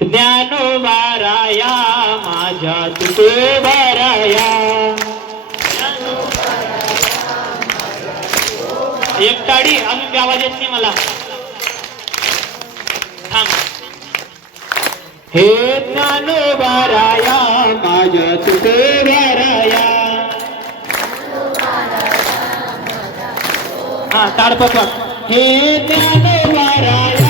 ज्ञानोबाराया माझ्या तुकोबाराया. एक टाळी अजून आवाज येत नाही मला. हे हे ज्ञानोबाराया माझ्या तुकोबाराया. हा ताडपत्र. हे ज्ञान